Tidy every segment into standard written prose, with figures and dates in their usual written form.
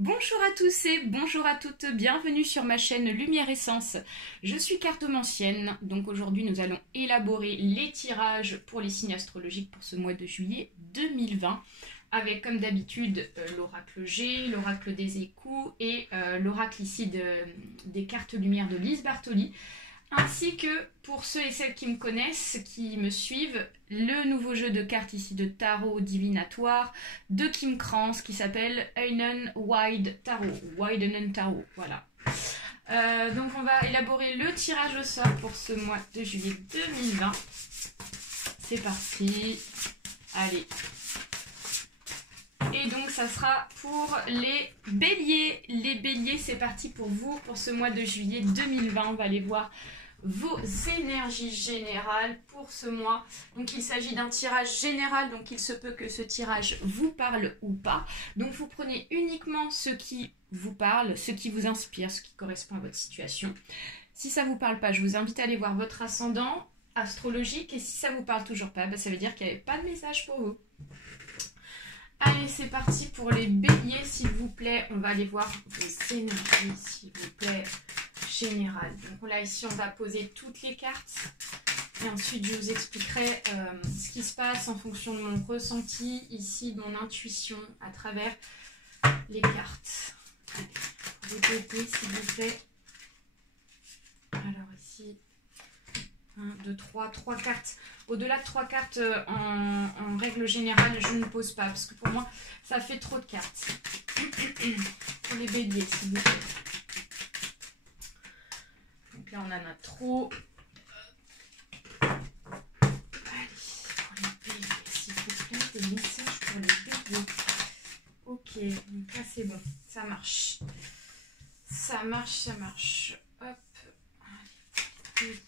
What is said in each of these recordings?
Bonjour à tous et bonjour à toutes, bienvenue sur ma chaîne Lumière Essence. Je suis cartomancienne, donc aujourd'hui nous allons élaborer les tirages pour les signes astrologiques pour ce mois de juillet 2020 avec comme d'habitude l'oracle G, l'oracle des échos et l'oracle ici des cartes lumière de Lise Bartoli, ainsi que pour ceux et celles qui me connaissent, qui me suivent, le nouveau jeu de cartes ici de tarot divinatoire de Kim Krans qui s'appelle Einen Wide Tarot, Widenen Tarot, voilà. Donc on va élaborer le tirage au sort pour ce mois de juillet 2020. C'est parti, allez. Et donc ça sera pour les béliers. Les béliers, c'est parti pour vous pour ce mois de juillet 2020. On va aller voir vos énergies générales pour ce mois. Donc il s'agit d'un tirage général, donc il se peut que ce tirage vous parle ou pas. Donc vous prenez uniquement ce qui vous parle, ce qui vous inspire, ce qui correspond à votre situation. Si ça ne vous parle pas, je vous invite à aller voir votre ascendant astrologique. Et si ça ne vous parle toujours pas, ça veut dire qu'il n'y avait pas de message pour vous. Allez, c'est parti pour les béliers, s'il vous plaît. On va aller voir vos énergies, s'il vous plaît, générales. Donc là, ici, on va poser toutes les cartes. Et ensuite, je vous expliquerai ce qui se passe en fonction de mon ressenti, ici, de mon intuition, à travers les cartes. Allez, les béliers, s'il vous plaît. Alors ici... 1, 2, 3 cartes. Au-delà de 3 cartes, en règle générale, je ne pose pas parce que pour moi, ça fait trop de cartes. Pour les béliers, s'il vous plaît. Donc là, on en a trop. Allez, pour les béliers, s'il vous plaît, des messages pour les béliers. Ok, donc là, c'est bon. Ça marche. Ça marche, ça marche. Hop. Allez.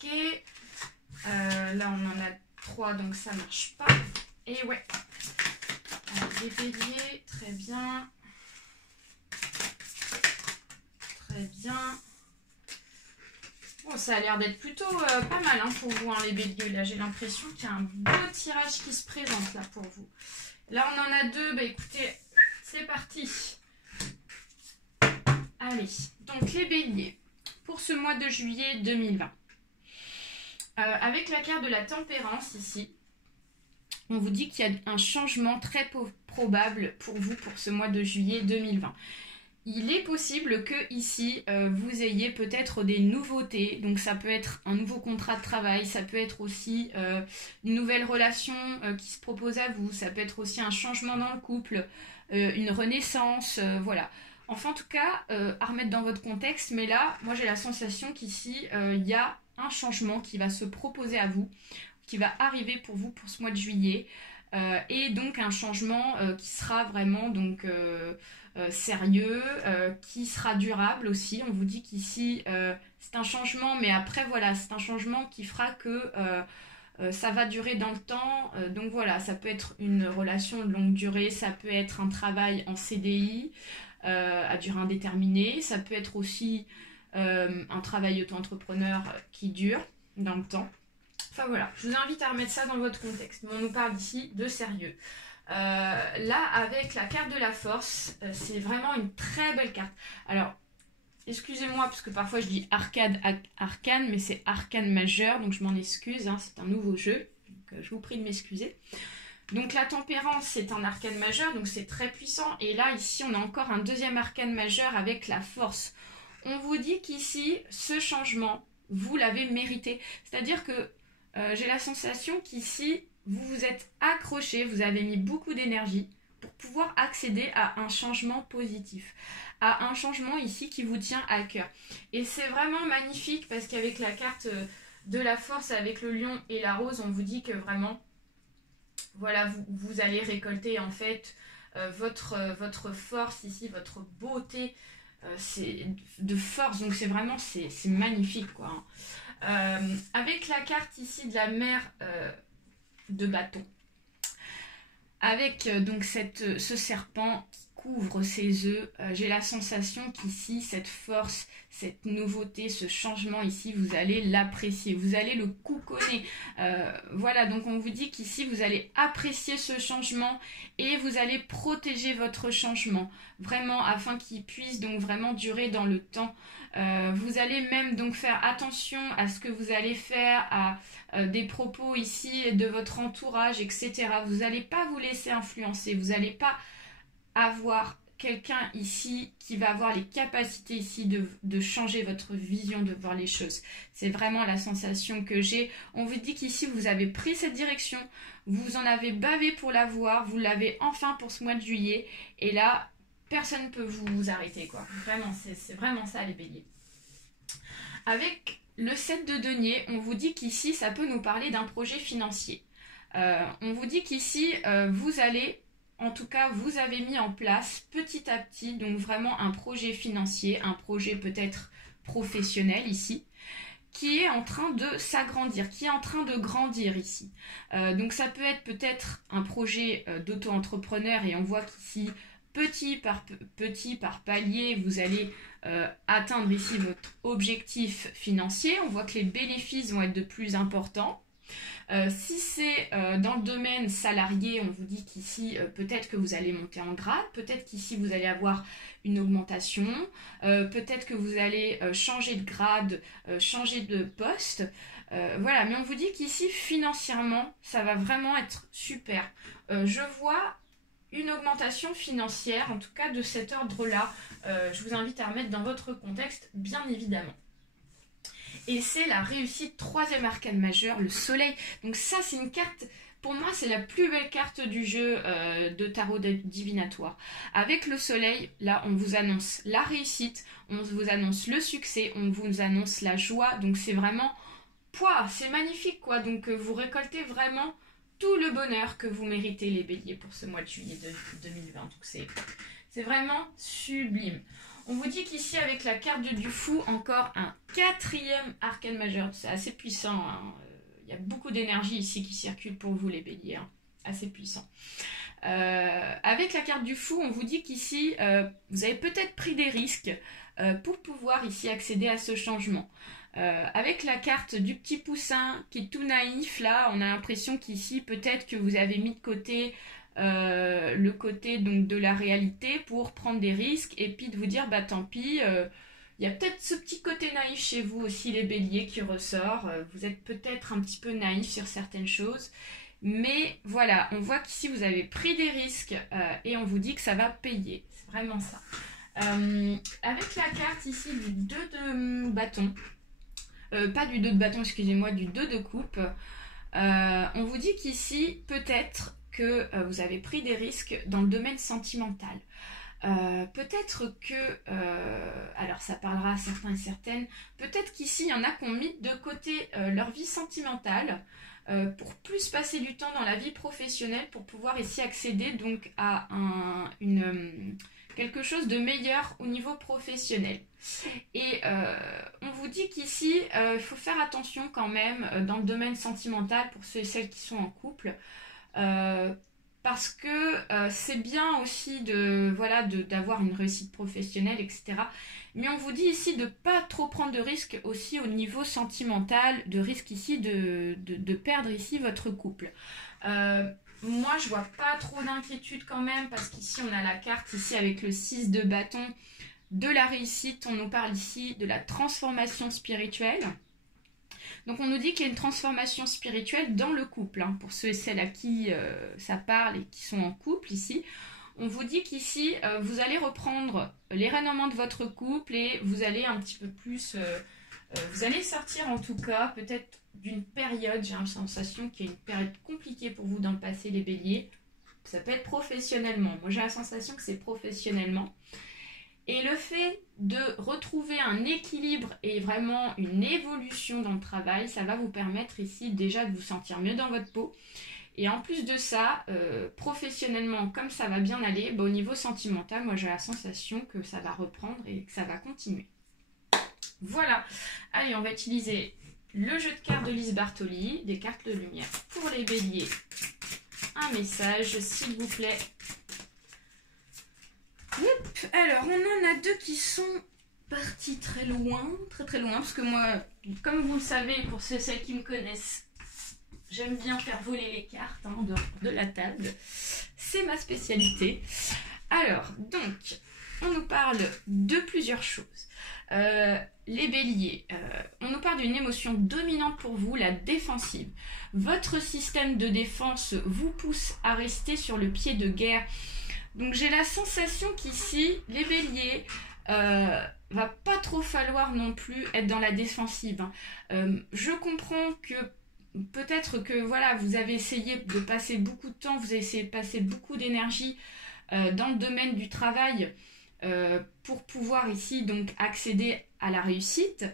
Ok, là on en a 3 donc ça marche pas. Et ouais, alors, les béliers, très bien. Très bien. Bon, ça a l'air d'être plutôt pas mal hein, pour vous, hein, les béliers. Là j'ai l'impression qu'il y a un beau tirage qui se présente là pour vous. Là on en a 2, bah écoutez, c'est parti. Allez, donc les béliers, pour ce mois de juillet 2020. Avec la carte de la tempérance ici, on vous dit qu'il y a un changement très probable pour vous pour ce mois de juillet 2020. Il est possible que ici, vous ayez peut-être des nouveautés. Donc ça peut être un nouveau contrat de travail, ça peut être aussi une nouvelle relation qui se propose à vous. Ça peut être aussi un changement dans le couple, une renaissance, voilà. Enfin, en tout cas, à remettre dans votre contexte. Mais là, moi j'ai la sensation qu'ici, il y a un changement qui va se proposer à vous, qui va arriver pour vous pour ce mois de juillet, et donc un changement qui sera vraiment donc sérieux, qui sera durable aussi. On vous dit qu'ici c'est un changement, mais après voilà, c'est un changement qui fera que ça va durer dans le temps. Donc voilà, ça peut être une relation de longue durée, ça peut être un travail en CDI à durée indéterminée, ça peut être aussi un travail auto-entrepreneur qui dure dans le temps. Enfin voilà, je vous invite à remettre ça dans votre contexte. Mais on nous parle ici de sérieux. Là, avec la carte de la force, c'est vraiment une très belle carte. Alors, excusez-moi, parce que parfois je dis arcane, mais c'est arcane majeur, donc je m'en excuse, hein, c'est un nouveau jeu, donc je vous prie de m'excuser. Donc la tempérance, c'est un arcane majeur, donc c'est très puissant. Et là, ici, on a encore un deuxième arcane majeur avec la force. On vous dit qu'ici, ce changement, vous l'avez mérité. C'est-à-dire que j'ai la sensation qu'ici, vous vous êtes accroché, vous avez mis beaucoup d'énergie pour pouvoir accéder à un changement positif, à un changement ici qui vous tient à cœur. Et c'est vraiment magnifique parce qu'avec la carte de la force, avec le lion et la rose, on vous dit que vraiment, voilà, vous allez récolter en fait votre force ici, votre beauté, c'est de force, donc c'est vraiment c'est magnifique quoi. Avec la carte ici de la mer de bâton, avec donc ce serpent qui couvre ses œufs. J'ai la sensation qu'ici, cette force, cette nouveauté, ce changement ici, vous allez l'apprécier, vous allez le couconner. Voilà, donc on vous dit qu'ici, vous allez apprécier ce changement et vous allez protéger votre changement, vraiment, afin qu'il puisse donc vraiment durer dans le temps. Vous allez même donc faire attention à ce que vous allez faire, à des propos ici de votre entourage, etc. Vous n'allez pas vous laisser influencer, vous n'allez pas avoir quelqu'un ici qui va avoir les capacités ici de changer votre vision de voir les choses. C'est vraiment la sensation que j'ai. On vous dit qu'ici vous avez pris cette direction, vous en avez bavé pour l'avoir, vous l'avez enfin pour ce mois de juillet, et là personne ne peut vous arrêter, quoi. Vraiment, c'est vraiment ça les béliers. Avec le 7 de denier, on vous dit qu'ici ça peut nous parler d'un projet financier. On vous dit qu'ici vous allez, en tout cas vous avez mis en place petit à petit donc vraiment un projet financier, un projet peut-être professionnel ici, qui est en train de s'agrandir, qui est en train de grandir ici. Donc ça peut être peut-être un projet d'auto-entrepreneur, et on voit qu'ici petit par palier, vous allez atteindre ici votre objectif financier. On voit que les bénéfices vont être de plus importants. Si c'est dans le domaine salarié, on vous dit qu'ici peut-être que vous allez monter en grade, peut-être qu'ici vous allez avoir une augmentation, peut-être que vous allez changer de grade, changer de poste. Voilà, mais on vous dit qu'ici financièrement, ça va vraiment être super. Je vois une augmentation financière, en tout cas de cet ordre-là. Je vous invite à remettre dans votre contexte, bien évidemment. Et c'est la réussite, troisième arcane majeur, le soleil. Donc ça, c'est une carte, pour moi, c'est la plus belle carte du jeu de tarot divinatoire. Avec le soleil, là, on vous annonce la réussite, on vous annonce le succès, on vous annonce la joie. Donc c'est vraiment, c'est magnifique, quoi. Donc vous récoltez vraiment tout le bonheur que vous méritez, les béliers, pour ce mois de juillet 2020. Donc c'est vraiment sublime. On vous dit qu'ici, avec la carte du fou, encore un quatrième arcane majeur. C'est assez puissant, hein. Il y a beaucoup d'énergie ici qui circule pour vous, les béliers. Hein. Assez puissant. Avec la carte du fou, on vous dit qu'ici, vous avez peut-être pris des risques pour pouvoir ici accéder à ce changement. Avec la carte du petit poussin qui est tout naïf, là, on a l'impression qu'ici, peut-être que vous avez mis de côté le côté donc de la réalité pour prendre des risques, et puis de vous dire bah tant pis, il y a peut-être ce petit côté naïf chez vous aussi, les béliers, qui ressort. Vous êtes peut-être un petit peu naïf sur certaines choses, mais voilà, on voit qu'ici vous avez pris des risques et on vous dit que ça va payer. C'est vraiment ça. Avec la carte ici du 2 de bâton, pas du 2 de bâton, excusez-moi, du 2 de coupe, on vous dit qu'ici peut-être que vous avez pris des risques dans le domaine sentimental. Peut-être que, alors ça parlera à certains et certaines, peut-être qu'ici il y en a qui ont mis de côté leur vie sentimentale pour plus passer du temps dans la vie professionnelle, pour pouvoir ici accéder donc à quelque chose de meilleur au niveau professionnel. Et on vous dit qu'ici il faut faire attention quand même dans le domaine sentimental pour ceux et celles qui sont en couple. Parce que c'est bien aussi d'avoir une réussite professionnelle, etc. Mais on vous dit ici de ne pas trop prendre de risques aussi au niveau sentimental, de risque ici de perdre ici votre couple. Moi, je vois pas trop d'inquiétude quand même, parce qu'ici, on a la carte ici avec le 6 de bâton de la réussite. On nous parle ici de la transformation spirituelle. Donc on nous dit qu'il y a une transformation spirituelle dans le couple, hein, pour ceux et celles à qui ça parle et qui sont en couple ici. On vous dit qu'ici, vous allez reprendre les rênes en main de votre couple et vous allez un petit peu plus... vous allez sortir en tout cas peut-être d'une période, j'ai la sensation qu'il y a une période compliquée pour vous dans le passé, les béliers. Ça peut être professionnellement. Moi j'ai la sensation que c'est professionnellement. Et le fait de retrouver un équilibre et vraiment une évolution dans le travail, ça va vous permettre ici déjà de vous sentir mieux dans votre peau. Et en plus de ça, professionnellement, comme ça va bien aller, au niveau sentimental, moi j'ai la sensation que ça va reprendre et que ça va continuer. Voilà. Allez, on va utiliser le jeu de cartes de Lise Bartoli, des cartes de lumière pour les béliers. Un message, s'il vous plaît. Alors, on en a deux qui sont partis très loin, très loin, parce que moi, comme vous le savez, pour celles qui me connaissent, j'aime bien faire voler les cartes en dehors de la table. C'est ma spécialité. Alors, donc, on nous parle de plusieurs choses. Les béliers, on nous parle d'une émotion dominante pour vous, la défensive. Votre système de défense vous pousse à rester sur le pied de guerre. Donc j'ai la sensation qu'ici, les béliers, va pas trop falloir non plus être dans la défensive. Je comprends que peut-être que voilà, vous avez essayé de passer beaucoup de temps, vous avez essayé de passer beaucoup d'énergie dans le domaine du travail pour pouvoir ici donc accéder à la réussite.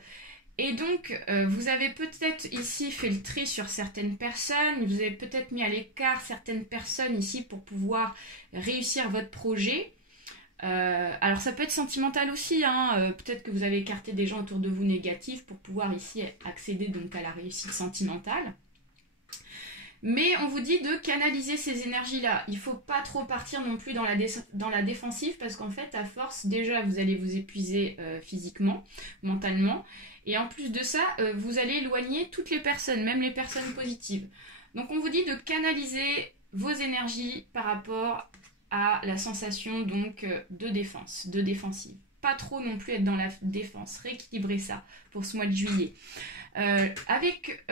Et donc, vous avez peut-être ici fait le tri sur certaines personnes, vous avez peut-être mis à l'écart certaines personnes ici pour pouvoir réussir votre projet. Alors ça peut être sentimental aussi, hein, peut-être que vous avez écarté des gens autour de vous négatifs pour pouvoir ici accéder donc à la réussite sentimentale. Mais on vous dit de canaliser ces énergies-là. Il ne faut pas trop partir non plus dans la défensive parce qu'en fait, à force, déjà, vous allez vous épuiser physiquement, mentalement. Et en plus de ça, vous allez éloigner toutes les personnes, même les personnes positives. Donc on vous dit de canaliser vos énergies par rapport à la sensation donc de défense, de défensive. Pas trop non plus être dans la défense. Rééquilibrer ça pour ce mois de juillet. Avec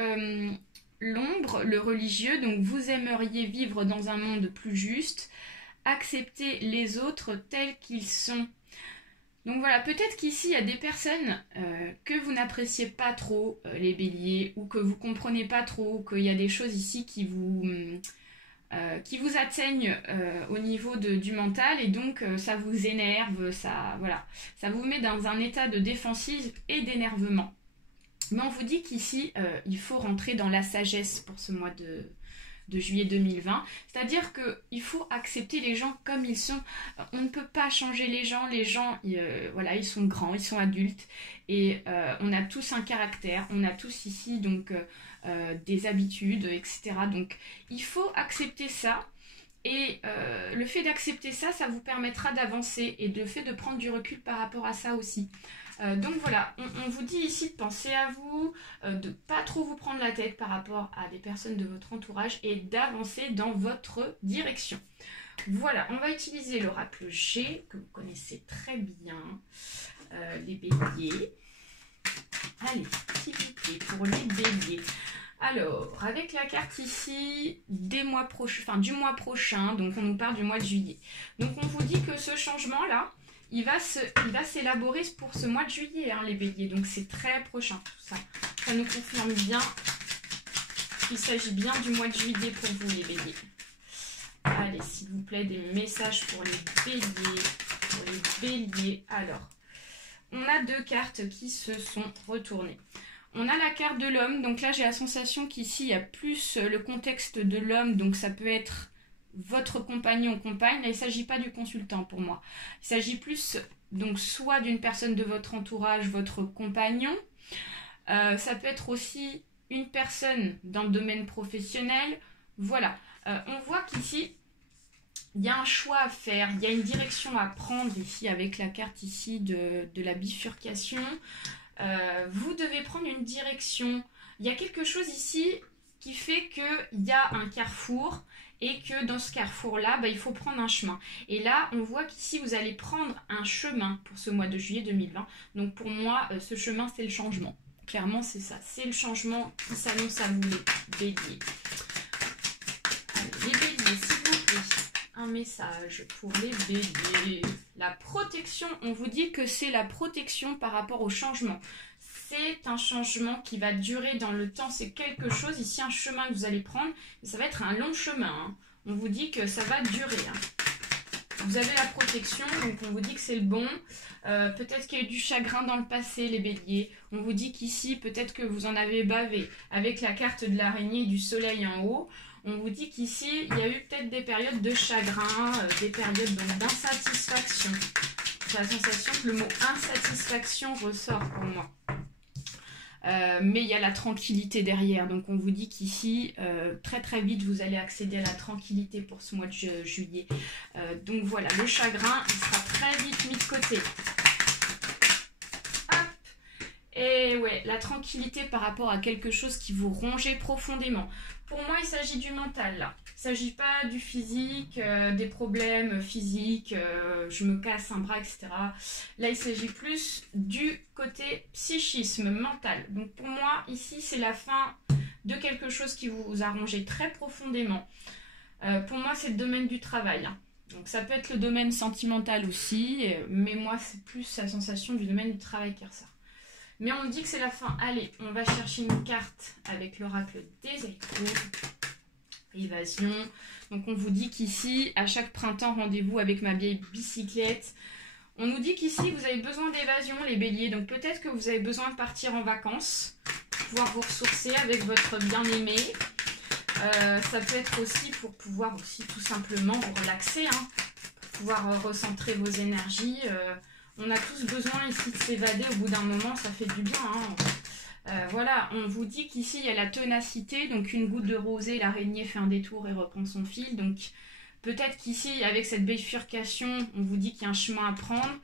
l'ombre, le religieux, donc vous aimeriez vivre dans un monde plus juste, accepter les autres tels qu'ils sont. Donc voilà, peut-être qu'ici il y a des personnes que vous n'appréciez pas trop, les béliers, ou que vous comprenez pas trop, qu'il y a des choses ici qui vous atteignent au niveau du mental, et donc ça vous énerve, ça vous met dans un état de défensive et d'énervement. Mais on vous dit qu'ici, il faut rentrer dans la sagesse pour ce mois de juillet 2020. C'est-à-dire qu'il faut accepter les gens comme ils sont. On ne peut pas changer les gens. Les gens, ils sont grands, ils sont adultes. Et on a tous un caractère. On a tous ici donc des habitudes, etc. Donc il faut accepter ça. Et le fait d'accepter ça, ça vous permettra d'avancer. Et le fait de prendre du recul par rapport à ça aussi. Donc voilà, on vous dit ici de penser à vous, de ne pas trop vous prendre la tête par rapport à des personnes de votre entourage et d'avancer dans votre direction. Voilà, on va utiliser l'oracle G, que vous connaissez très bien, les béliers. Allez, s'il vous plaît, pour les béliers. Alors, avec la carte ici du mois prochain, donc on nous parle du mois de juillet. Donc on vous dit que ce changement-là, il va s'élaborer pour ce mois de juillet, hein, les béliers. Donc c'est très prochain tout ça. Ça nous confirme bien qu'il s'agit bien du mois de juillet pour vous, les béliers. Allez, s'il vous plaît, des messages pour les béliers. Alors, on a deux cartes qui se sont retournées. On a la carte de l'homme. Donc là, j'ai la sensation qu'ici, il y a plus le contexte de l'homme. Donc ça peut être votre compagnon ou compagne. Là, il ne s'agit pas du consultant pour moi. Il s'agit plus, donc, soit d'une personne de votre entourage, votre compagnon. Ça peut être aussi une personne dans le domaine professionnel. Voilà. On voit qu'ici, il y a un choix à faire. Il y a une direction à prendre ici avec la carte ici de la bifurcation. Vous devez prendre une direction. Il y a quelque chose ici qui fait qu'il y a un carrefour et que dans ce carrefour-là, il faut prendre un chemin. Et là, on voit qu'ici, vous allez prendre un chemin pour ce mois de juillet 2020. Donc pour moi, ce chemin, c'est le changement. Clairement, c'est ça. C'est le changement qui s'annonce à vous, les béliers. Allez, les béliers, s'il vous plaît. Un message pour les béliers. La protection, on vous dit que c'est la protection par rapport au changement. C'est un changement qui va durer dans le temps. C'est quelque chose, ici, un chemin que vous allez prendre. Et ça va être un long chemin. Hein. On vous dit que ça va durer. Hein. Vous avez la protection, donc on vous dit que c'est le bon. Peut-être qu'il y a eu du chagrin dans le passé, les béliers. On vous dit qu'ici, peut-être que vous en avez bavé. Avec la carte de l'araignée et du soleil en haut, on vous dit qu'ici, il y a eu peut-être des périodes de chagrin, des périodes d'insatisfaction. J'ai la sensation que le mot insatisfaction ressort pour moi. Mais il y a la tranquillité derrière. Donc on vous dit qu'ici, très très vite, vous allez accéder à la tranquillité pour ce mois de juillet. Donc voilà, le chagrin, il sera très vite mis de côté. Hop. Et ouais, la tranquillité par rapport à quelque chose qui vous rongeait profondément. Pour moi, il s'agit du mental là. Il ne s'agit pas du physique, des problèmes physiques, je me casse un bras, etc. Là, il s'agit plus du côté psychisme, mental. Donc pour moi, ici, c'est la fin de quelque chose qui vous a rongé très profondément. Pour moi, c'est le domaine du travail. Hein. Donc ça peut être le domaine sentimental aussi, mais moi, c'est plus la sensation du domaine du travail qui ressort. Mais on me dit que c'est la fin. Allez, on va chercher une carte avec l'oracle des échos. Évasion. Donc on vous dit qu'ici, à chaque printemps, rendez-vous avec ma vieille bicyclette. On nous dit qu'ici, vous avez besoin d'évasion, les béliers. Donc peut-être que vous avez besoin de partir en vacances, pouvoir vous ressourcer avec votre bien-aimé. Ça peut être aussi pour pouvoir aussi tout simplement vous relaxer, hein, pour pouvoir recentrer vos énergies. On a tous besoin ici de s'évader au bout d'un moment, ça fait du bien. Hein. Voilà, on vous dit qu'ici il y a la ténacité, donc une goutte de rosée, l'araignée fait un détour et reprend son fil. Donc peut-être qu'ici, avec cette bifurcation, on vous dit qu'il y a un chemin à prendre,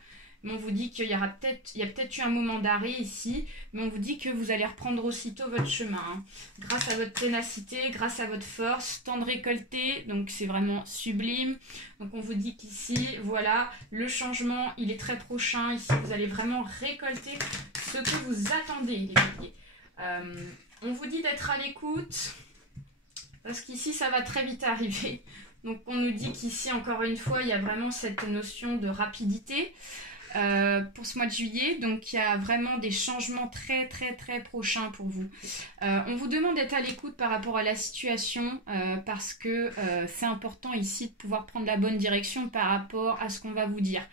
mais on vous dit qu'il y a peut-être eu un moment d'arrêt ici, mais on vous dit que vous allez reprendre aussitôt votre chemin. Hein. Grâce à votre ténacité, grâce à votre force, temps de récolter, donc c'est vraiment sublime. Donc on vous dit qu'ici, voilà, le changement, il est très prochain. Ici, vous allez vraiment récolter ce que vous attendez, les béliers. On vous dit d'être à l'écoute, parce qu'ici, ça va très vite arriver. Donc on nous dit qu'ici, encore une fois, il y a vraiment cette notion de rapidité. Pour ce mois de juillet, donc il y a vraiment des changements très prochains pour vous. On vous demande d'être à l'écoute par rapport à la situation parce que c'est important ici de pouvoir prendre la bonne direction par rapport à ce qu'on va vous dire.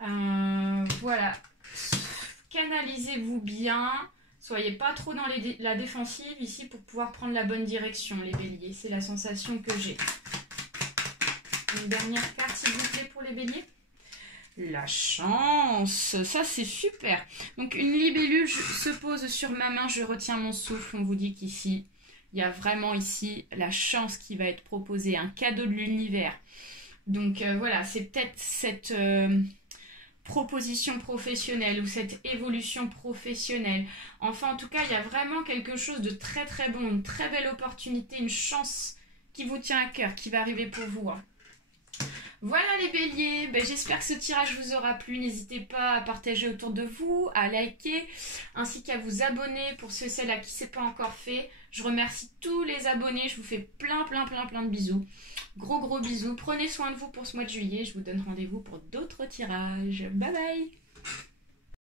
Voilà, canalisez-vous bien, soyez pas trop dans la défensive ici pour pouvoir prendre la bonne direction, les béliers. C'est la sensation que j'ai. Une dernière carte s'il vous plaît pour les béliers. La chance, ça c'est super. Donc une libellule se pose sur ma main, je retiens mon souffle. On vous dit qu'ici, il y a vraiment ici la chance qui va être proposée, un cadeau de l'univers. Donc voilà, c'est peut-être cette proposition professionnelle ou cette évolution professionnelle. Enfin en tout cas, il y a vraiment quelque chose de très bon, une très belle opportunité, une chance qui vous tient à cœur, qui va arriver pour vous. Hein. Voilà les béliers, j'espère que ce tirage vous aura plu. N'hésitez pas à partager autour de vous, à liker, ainsi qu'à vous abonner pour ceux et celles à qui ce n'est pas encore fait. Je remercie tous les abonnés, je vous fais plein de bisous. Gros bisous, prenez soin de vous pour ce mois de juillet. Je vous donne rendez-vous pour d'autres tirages. Bye bye.